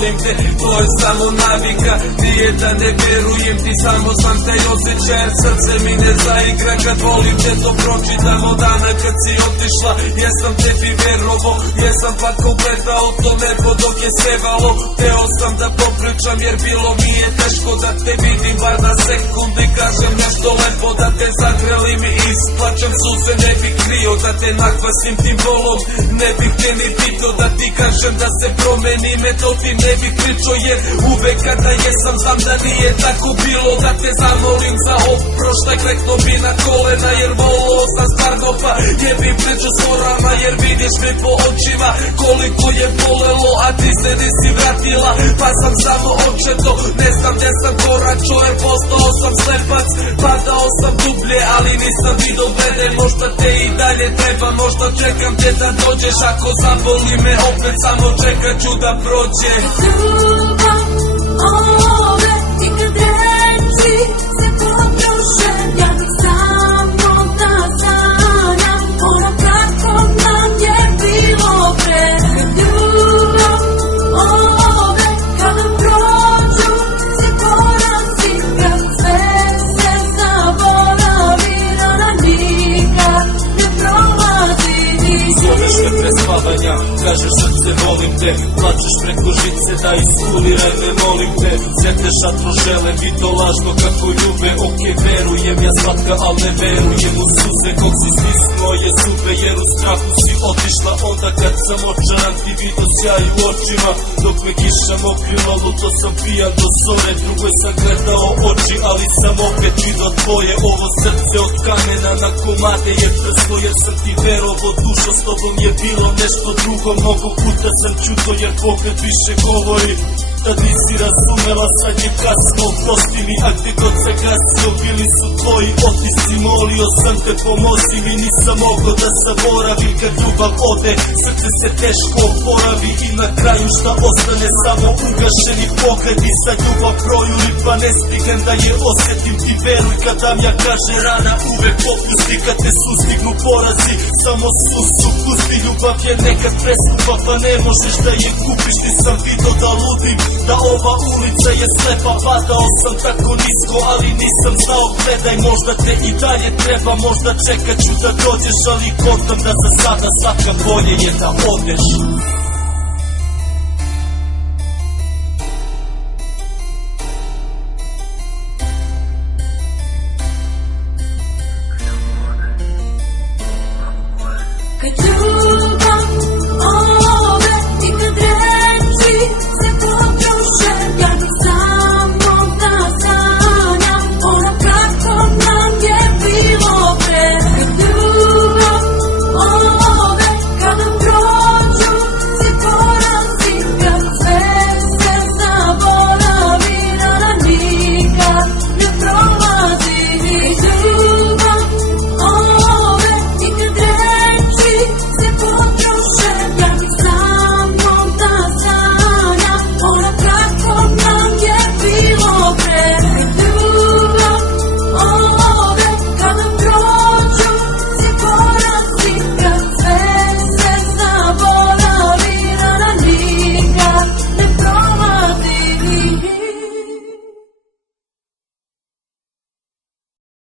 volim te, to je samo navika. Nije da ne vjerujem ti, samo sam taj osjećaj, jer srce mi ne zaigra kad volim te. To pročitam od dana kad si otišla, jesam tebi vjerovo, jesam pa ko gledao to nebo dok je sjevalo. Teo sam da popričam jer bilo mi je teško da te vidim bar na sekundi, kažem nešto lepo da te zagreli mi isplačem suze, ne bih krio da te nakvasim tim volom, ne bih te ni pito da ti kažem da se promeni me, to ti ne bih pričao jer uvek kada jesam znam da nije tako bilo, da te zamolim za oproštaj, klekno bi na kolena jer volao sam stvarno, pa jebim priču s morama jer vidiš mi po očima koliko je bolelo, a ti se nisi vratila, pa sam samo očeto, ne znam gdje sam koračo jer postao sam slepac, padao sam dublje ali nisam vidio glede, možda te i dalje treba, možda čekam te da dođeš, ako zaboli me opet samo čekat ću da prođe. Ljubav ove i kad reči se potroše, ja bih samo da sanjam ono kako nam je bilo pre. Ljubav ove kad nam prođu se koraci, kad sve se zaboravi, rana nikad ne prolazi. Zoveš me pre spavanja, kažeš srce volim te, plačeš preko žice da iskuliraj me molim te. Sjete šatro žele, vi to lažno kako ljube, ok verujem ja slatka al ne verujem u suze, kog si stisnuo je zube jer u strahu si otišla, onda kad sam očaran ti vidio sjaj u očima, dok me kiša mokrila luto sam pijan do zore, drugoj sam gledao oči ali sam opet vidio tvoje, ovo srce od kamena na komade je prslo jer sam ti verovo, dušo s tobom je bilo nešto drugo, mnogo puta sam čuto jer pogled više govori. Tad nisi razumela, sad je kasno, oprosti mi, a gdje god se gasio bili su tvoji otisci, molio sam te pomozi mi, nisam mogao da zaboravim kad ljubav ode, srce se teško oporavi i na kraju šta ostane samo ugašeni pogledi, sad ljubav projuri pa ne stignem da je osjetim, ti veruj kad nam ja kaže rana uvek popusti, kad te sustignu porazi, samo susu pusti, ljubav je nekad preskupa pa ne možeš da je kupiš, nisam vidio da ludim, da ova ulica je slepa, padao sam tako nisko, ali nisam znao, gledaj, možda te i dalje treba, možda čekat ću da dođeš, ali kontam da za sada svaka bolje je da odeš.